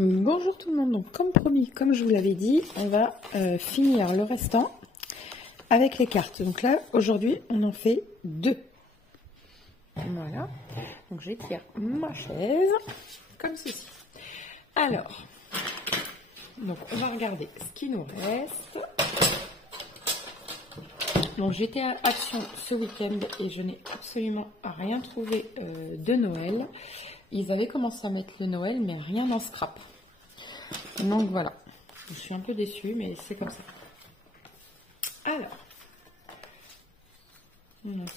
Bonjour tout le monde, donc comme promis, comme je vous l'avais dit, on va finir le restant avec les cartes. Donc là, aujourd'hui, on en fait 2. Voilà, donc j'étire ma chaise comme ceci. Alors, donc on va regarder ce qui nous reste. Donc j'étais à Action ce week-end et je n'ai absolument rien trouvé de Noël. Ils avaient commencé à mettre le Noël, mais rien dans scrap. Donc voilà, je suis un peu déçue, mais c'est comme ça. Alors,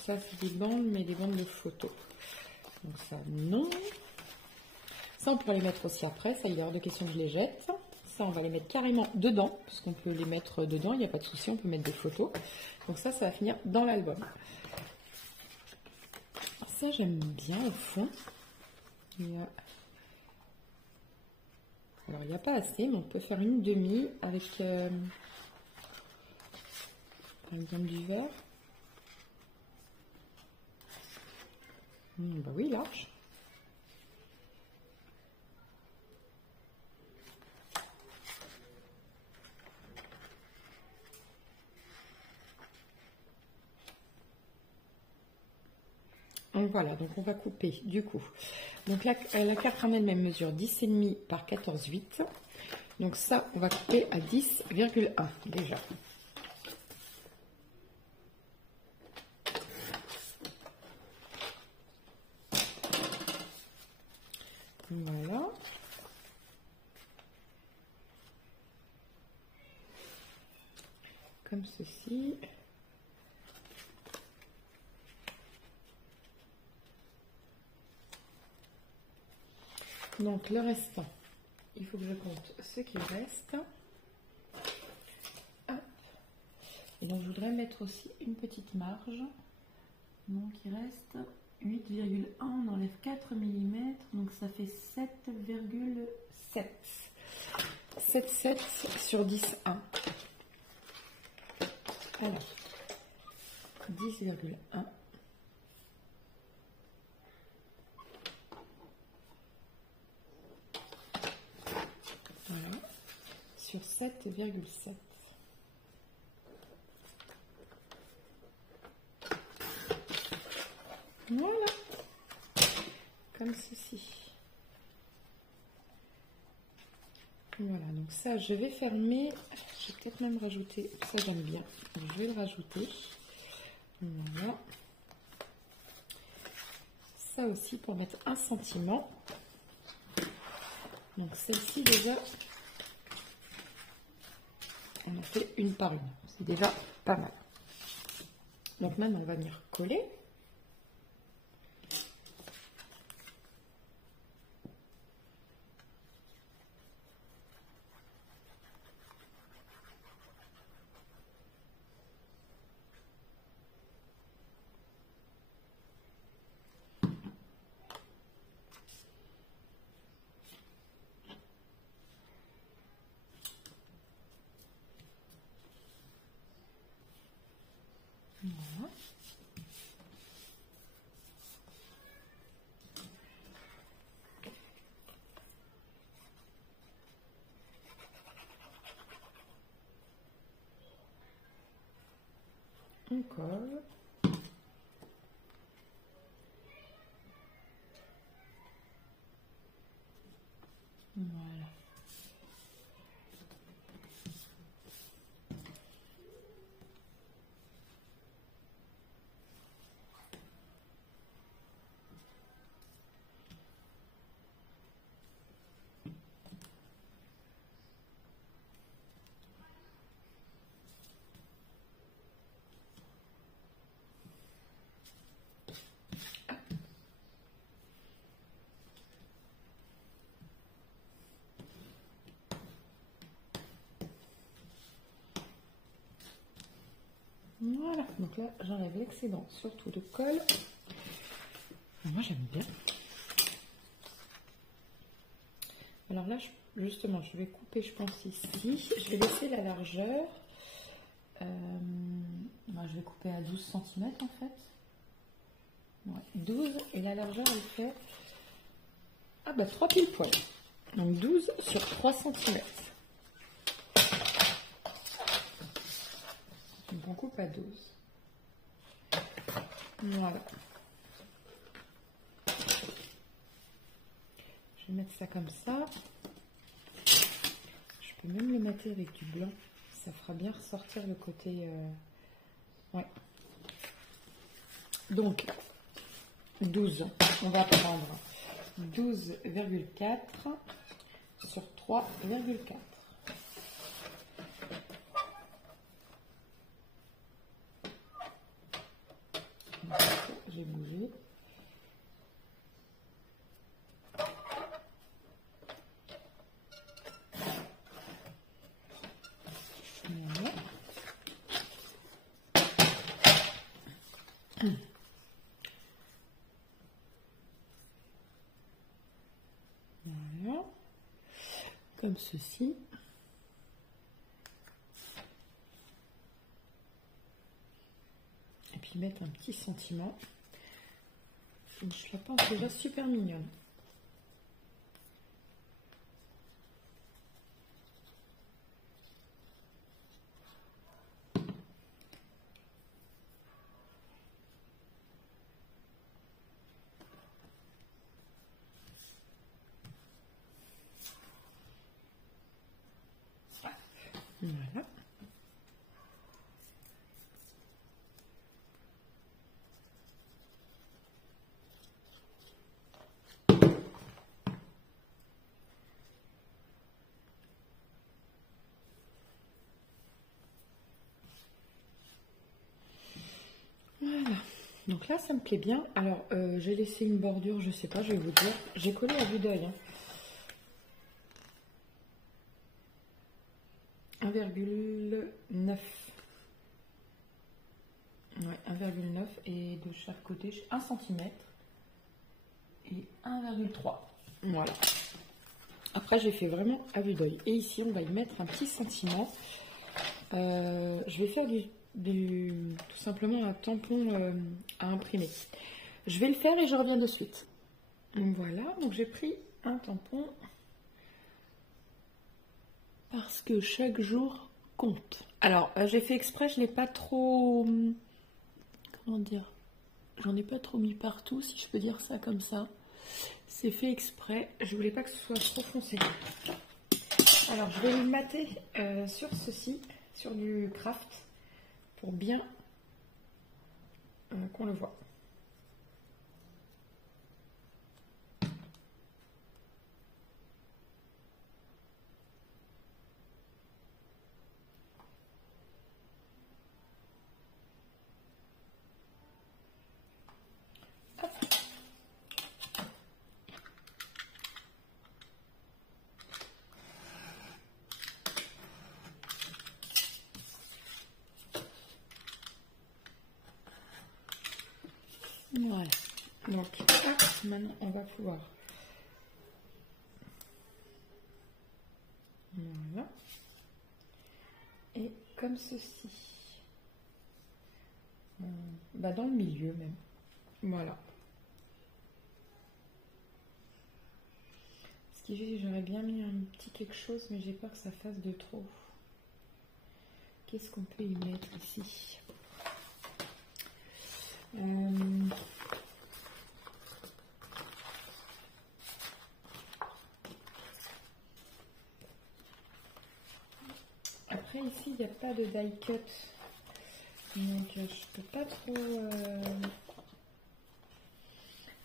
ça c'est des bandes, mais des bandes de photos. Donc ça, non. Ça, on pourrait les mettre aussi après, ça il est hors de question que je les jette. Ça, on va les mettre carrément dedans, parce qu'on peut les mettre dedans, il n'y a pas de souci, on peut mettre des photos. Donc ça va finir dans l'album. Ça, j'aime bien au fond. Alors, il n'y a pas assez, mais on peut faire une demi avec, par exemple, du vert. Bah oui, large. Donc voilà, donc on va couper du coup. Donc la carte en elle-même mesure 10,5 par 14,8. Donc ça, on va couper à 10,1 déjà. Voilà. Comme ceci. Donc le restant, il faut que je compte ce qu'il reste. Hop. Et donc je voudrais mettre aussi une petite marge. Donc il reste 8,1, on enlève 4 mm, donc ça fait 7,7. 7,7 sur 10,1. Alors, 10,1. Voilà, sur 7,7. Voilà, comme ceci. Voilà, donc ça, je vais fermer. Je vais peut-être même rajouter, ça j'aime bien, donc je vais le rajouter. Voilà. Ça aussi pour mettre un sentiment. Donc celle-ci déjà, on a fait une par une. C'est déjà pas mal. Donc maintenant on va venir coller. Voilà. On colle. Voilà. Voilà, donc là j'enlève l'excédent, surtout de colle. Moi j'aime bien. Alors là, justement, je vais couper, je pense, ici. Je vais laisser la largeur. Je vais couper à 12 cm en fait. Ouais, 12, et la largeur elle fait 3 pile poil. Donc 12 sur 3 cm. Donc on coupe à 12. Voilà. Je vais mettre ça comme ça. Je peux même le mater avec du blanc. Ça fera bien ressortir le côté... Ouais. Donc, 12. On va prendre 12,4 sur 3,4. J'ai bougé. Voilà. Voilà. Comme ceci. Et puis mettre un petit sentiment. Je la pense déjà super mignonne. Voilà. Voilà. Donc là, ça me plaît bien. Alors, j'ai laissé une bordure, je sais pas, je vais vous dire. J'ai collé à vue d'œil. 1,9. Ouais, 1,9 et de chaque côté 1 cm et 1,3. Voilà. Après, j'ai fait vraiment à vue d'œil. Et ici, on va y mettre un petit sentiment. Je vais faire tout simplement un tampon à imprimer. Je vais le faire et je reviens de suite. Donc voilà, donc j'ai pris un tampon parce que chaque jour compte. Alors, j'ai fait exprès, je n'ai pas trop... Comment dire? J'en ai pas trop mis partout, si je peux dire ça comme ça. C'est fait exprès, je voulais pas que ce soit trop foncé. Alors, je vais le mater sur ceci, sur du craft, pour bien qu'on le voit. Voilà, donc maintenant on va pouvoir, voilà, et comme ceci, dans le milieu même, voilà. Ce qui fait que j'aurais bien mis un petit quelque chose, mais j'ai peur que ça fasse de trop. Qu'est-ce qu'on peut y mettre ici? Après ici il n'y a pas de die cut, donc je peux pas trop...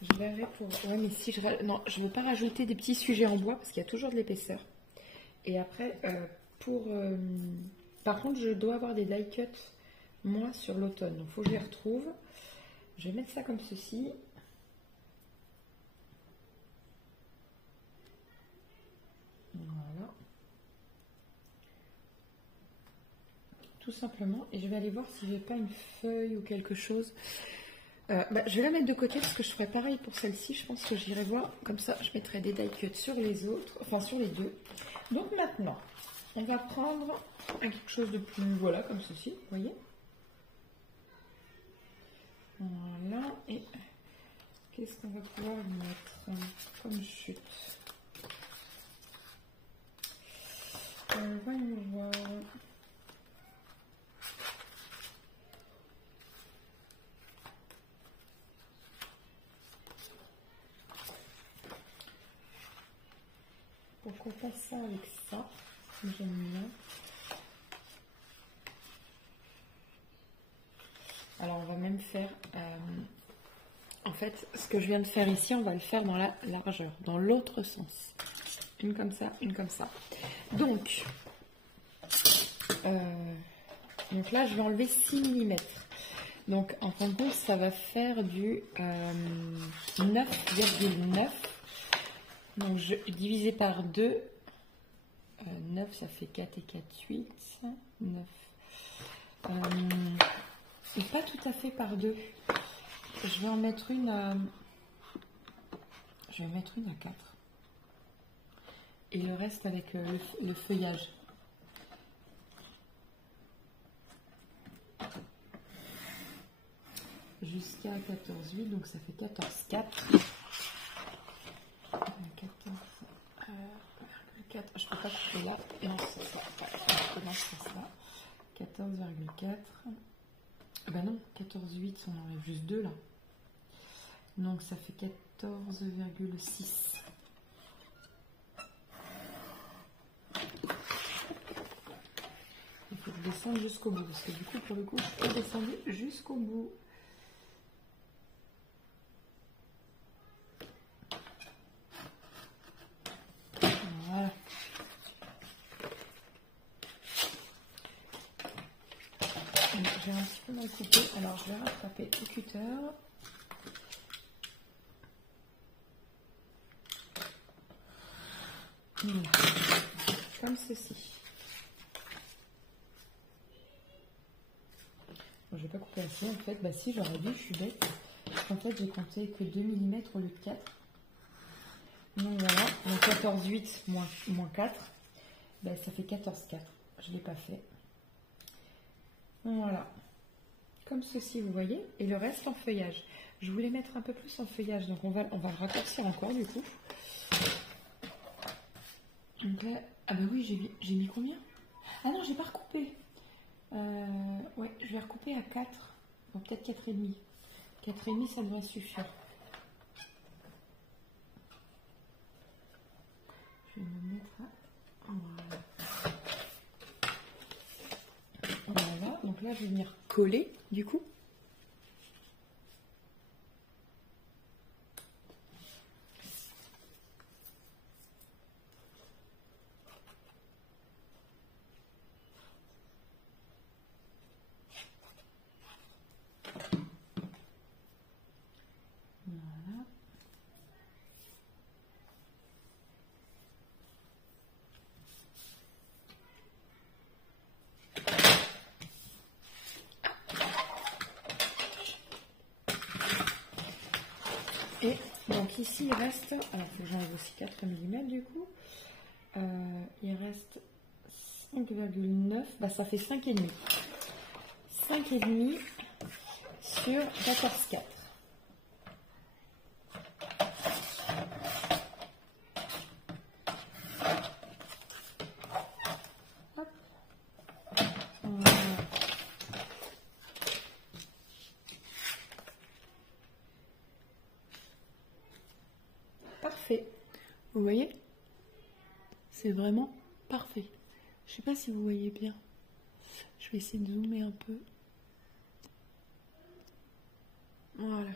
Je verrai pour... Ouais, mais si je... Non, je veux pas rajouter des petits sujets en bois parce qu'il y a toujours de l'épaisseur. Et après, par contre, je dois avoir des die cut, moi, sur l'automne. Donc, il faut que je les retrouve. Je vais mettre ça comme ceci. Voilà. Tout simplement. Et je vais aller voir si j'ai pas une feuille ou quelque chose. Je vais la mettre de côté parce que je ferai pareil pour celle-ci. Je pense que j'irai voir. Comme ça, je mettrai des die cuts sur les autres. Enfin, sur les deux. Donc, maintenant, on va prendre quelque chose de plus... Voilà, comme ceci. Vous voyez? Voilà. Et qu'est-ce qu'on va pouvoir mettre comme chute? pourquoi pas ça avec ça, j'aime bien. Alors on va même faire, en fait, ce que je viens de faire ici, on va le faire dans la largeur, dans l'autre sens. Une comme ça, une comme ça. Donc là, je vais enlever 6 mm. Donc en fin de compte, ça va faire du 9,9. Donc je divisé par 2. 9, ça fait 4 et 4, 8. 9. Et pas tout à fait par 2. Je vais en mettre une à... Je vais mettre une à 4. Et le reste avec le feuillage. Jusqu'à 14,8, donc ça fait 14,4. 14,4. Je peux pas couper là. Et non, c'est ça. Je commence par ça. 14,4. Ben non, 14,8, on enlève juste 2 là. Donc ça fait 14,6. Il faut descendre jusqu'au bout. Parce que du coup, pour le coup, je peux descendre jusqu'au bout. Voilà. J'ai un petit peu mal coupé, alors je vais rattraper le cutter. Voilà. Comme ceci. Bon, je vais pas couper assez en fait. Bah si, j'aurais dû, je suis bête. Parce qu'en fait, j'ai compté que 2 mm au lieu de 4. Donc voilà, donc 14,8 moins 4. Bah, ça fait 14,4. Je ne l'ai pas fait. Voilà. Comme ceci, vous voyez. Et le reste en feuillage. Je voulais mettre un peu plus en feuillage. Donc on va le raccourcir encore du coup. Donc là, ah bah oui, j'ai mis combien? Ah non, j'ai pas recoupé. Ouais, je vais recouper à 4. Bon, peut-être 4,5. 4,5, ça devrait suffire. Je vais me mettre à... Voilà. Donc là, je vais venir coller, du coup. Voilà. Et donc ici, il reste... Alors, il faut que j'enlève aussi 4 mm, du coup. Il reste 5,9. Bah, ça fait 5,5. 5,5 sur 14,4. Hop. Voilà. Parfait. Vous voyez? C'est vraiment parfait. Je sais pas si vous voyez bien. Je vais essayer de zoomer un peu. Voilà.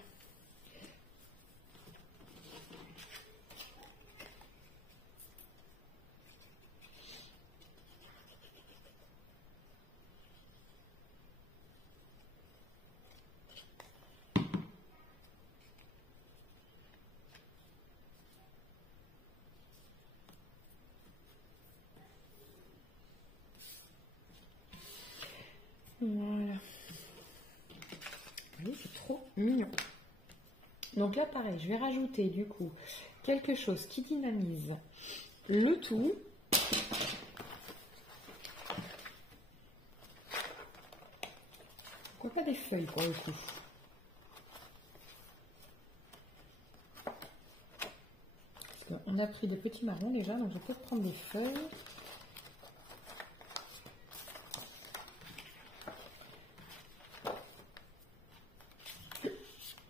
Voilà. Vous voyez, c'est trop mignon. Donc là, pareil, je vais rajouter du coup quelque chose qui dynamise le tout. Pourquoi pas des feuilles pour le coup? Parce qu'on a pris des petits marrons déjà, donc je peux prendre des feuilles.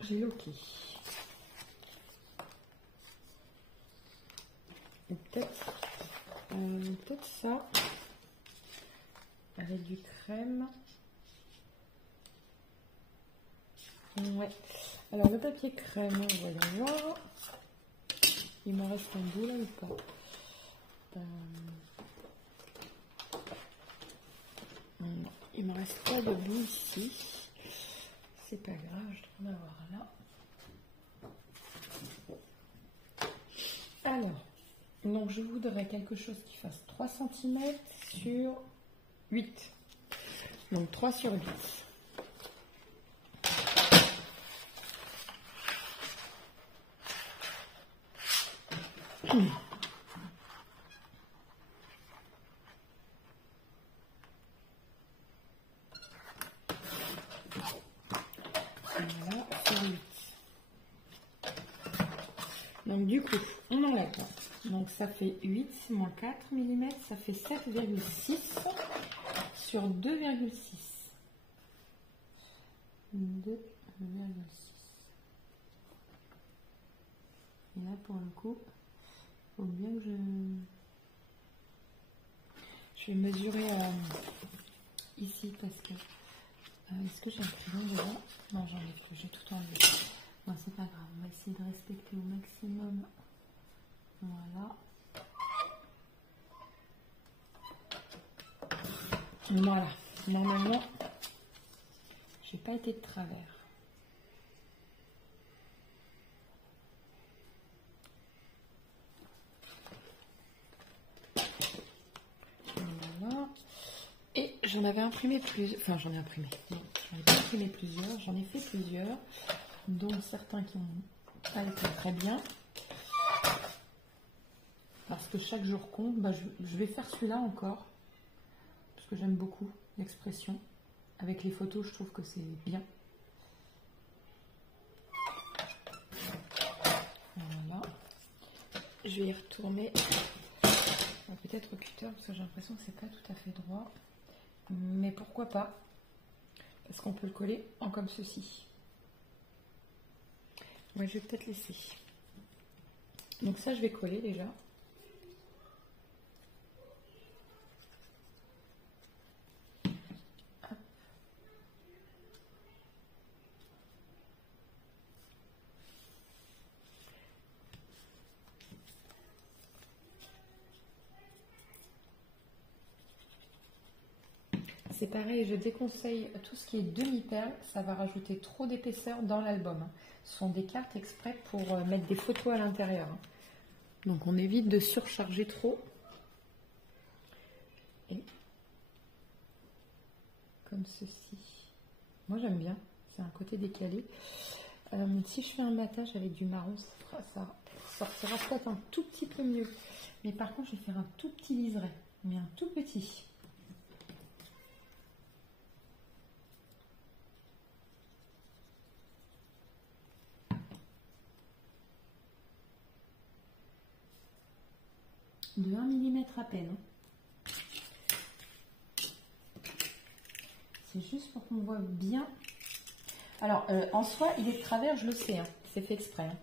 J'ai loqué. Et peut-être Peut-être ça. Avec du crème. Ouais. Alors le papier crème, voyons voir. Il m'en reste un bout là ou pas? Non, il me reste pas de bout ici. C'est pas grave, je dois en avoir là. Alors, donc je voudrais quelque chose qui fasse 3 cm sur 8. Donc 3 sur 10. Voilà, sur 8. Donc du coup, on enlève. Donc ça fait 8 moins 4 mm, ça fait 7,6 sur 2,6. 2,6. Et là pour le coup, il faut bien que je vais mesurer ici parce que est-ce que j'ai un crayon déjà? Non, j'en ai plus, j'ai tout enlevé. Non, c'est pas grave, on va essayer de respecter au maximum. Voilà. Voilà. Normalement, j'ai pas été de travers. Voilà. Et j'en avais imprimé plusieurs. Enfin, j'en ai imprimé. Non, j'en ai pas imprimé plusieurs. J'en ai fait plusieurs, dont certains qui ont pas été très bien. Parce que chaque jour compte, bah, je vais faire celui-là encore. Parce que j'aime beaucoup l'expression. Avec les photos, je trouve que c'est bien. Voilà. Je vais y retourner. Peut-être au cutter, parce que j'ai l'impression que c'est pas tout à fait droit. Mais pourquoi pas? Parce qu'on peut le coller en comme ceci. Ouais, je vais peut-être laisser. Donc ça, je vais coller déjà. C'est pareil, je déconseille tout ce qui est demi-perle, ça va rajouter trop d'épaisseur dans l'album. Ce sont des cartes exprès pour mettre des photos à l'intérieur. Donc on évite de surcharger trop. Et comme ceci. Moi j'aime bien, c'est un côté décalé. Si je fais un battage avec du marron, ça sortira peut-être un tout petit peu mieux. Mais par contre, je vais faire un tout petit liseré, mais un tout petit. De 1 mm à peine. C'est juste pour qu'on voit bien. Alors, en soi, il est de travers, je le sais, hein, c'est fait exprès. Hein.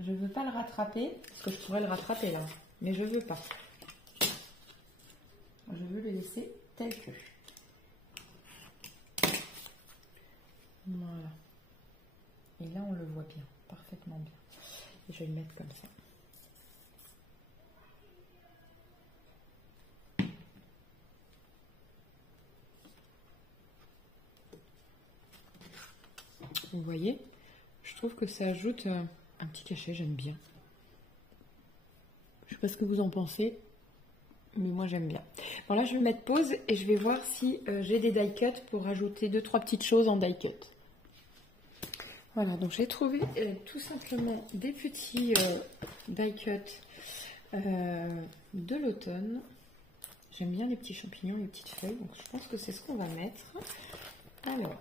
Je ne veux pas le rattraper, parce que je pourrais le rattraper là, mais je ne veux pas. Je veux le laisser tel que. Voilà. Et là, on le voit bien, parfaitement bien. Et je vais le mettre comme ça. Vous voyez, je trouve que ça ajoute un petit cachet, j'aime bien. Je ne sais pas ce que vous en pensez, mais moi j'aime bien. Bon là je vais mettre pause et je vais voir si j'ai des die cuts pour rajouter 2-3 petites choses en die cut. Voilà, donc j'ai trouvé tout simplement des petits die cuts de l'automne. J'aime bien les petits champignons, les petites feuilles, donc je pense que c'est ce qu'on va mettre. Alors...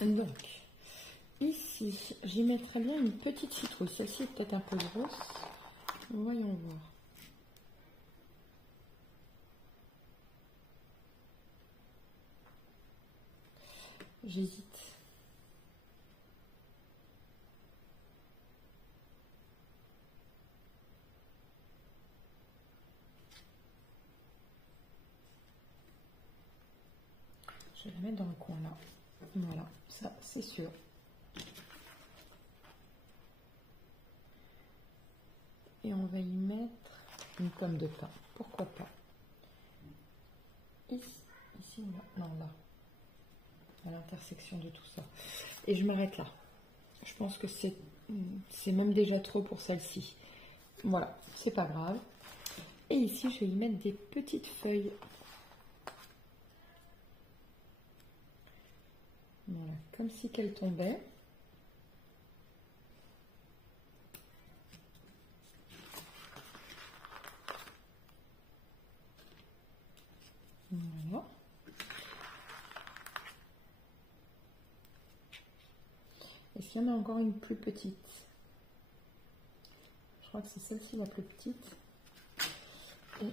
Donc, ici, j'y mettrai bien une petite citrouille. Celle-ci est peut-être un peu grosse. Voyons voir. J'hésite. Je vais la mettre dans le coin là. Voilà, ça c'est sûr. Et on va y mettre une pomme de pin. Pourquoi pas? Ici ou là? Non, là. À l'intersection de tout ça. Et je m'arrête là. Je pense que c'est même déjà trop pour celle-ci. Voilà, c'est pas grave. Et ici, je vais y mettre des petites feuilles. Voilà, comme si qu'elles tombaient. Voilà. Est-ce qu'il y en a encore une plus petite? Je crois que c'est celle-ci la plus petite. Et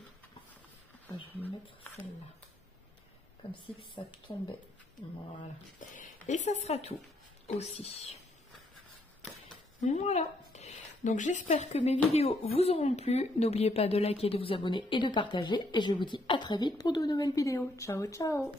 je vais mettre celle-là. Comme si ça tombait. Voilà. Et ça sera tout aussi. Voilà. Donc j'espère que mes vidéos vous auront plu. N'oubliez pas de liker, de vous abonner et de partager. Et je vous dis à très vite pour de nouvelles vidéos. Ciao, ciao!